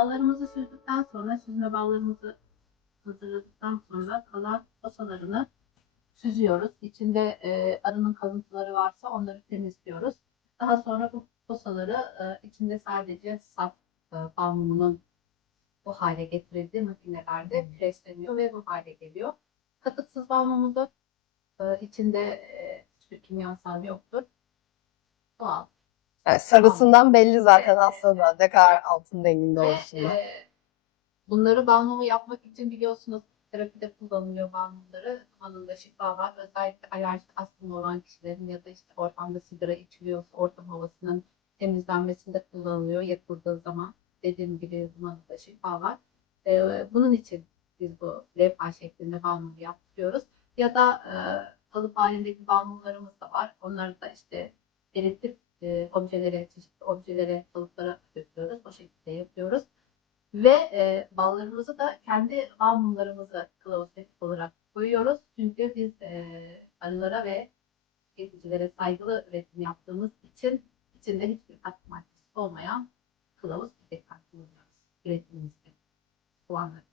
ballarımızı süzdükten sonra süzme ballarımızı hazırladıktan sonra kalan posalarını süzüyoruz. İçinde e, arının kalıntıları varsa onları temizliyoruz. Daha sonra bu posaları e, içinde sadece saf e, bal mumunun bu hale getirildiği makinelerde presleniyor ve bu hale geliyor. Katıksız bal mumuda e, içinde e, hiçbir kimyasal yoktur. Doğal. Yani sarısından belli zaten Evet. aslında ne kadar altın renginde olsun. da. e, bunları bal mumu yapmak için biliyorsunuz terapide kullanılıyor bal mumları. Anında şifa var. Özellikle alerjik astımı olan kişilerin ya da işte ortamda sigara içiliyorsa ortam havasının temizlenmesinde kullanılıyor yakıldığı zaman. Dediğim gibi bunun da şifa var. E, bunun için biz bu levha şeklinde bal mumu yapıyoruz. Ya da e, kalıp halindeki bal mumlarımız da var. Onları da işte eritip e, objelere, çeşitli objelere, kalıplara döküyoruz. O şekilde yapıyoruz. Ve e, ballarımızı da kendi bağ mumlarımızı kılavuzet olarak koyuyoruz. Çünkü biz e, arılara ve tüketicilere saygılı üretim yaptığımız için içinde hiçbir katkı maddesi olmayan kılavuz bir karşılıyoruz üretimimizde. Kullanıyoruz.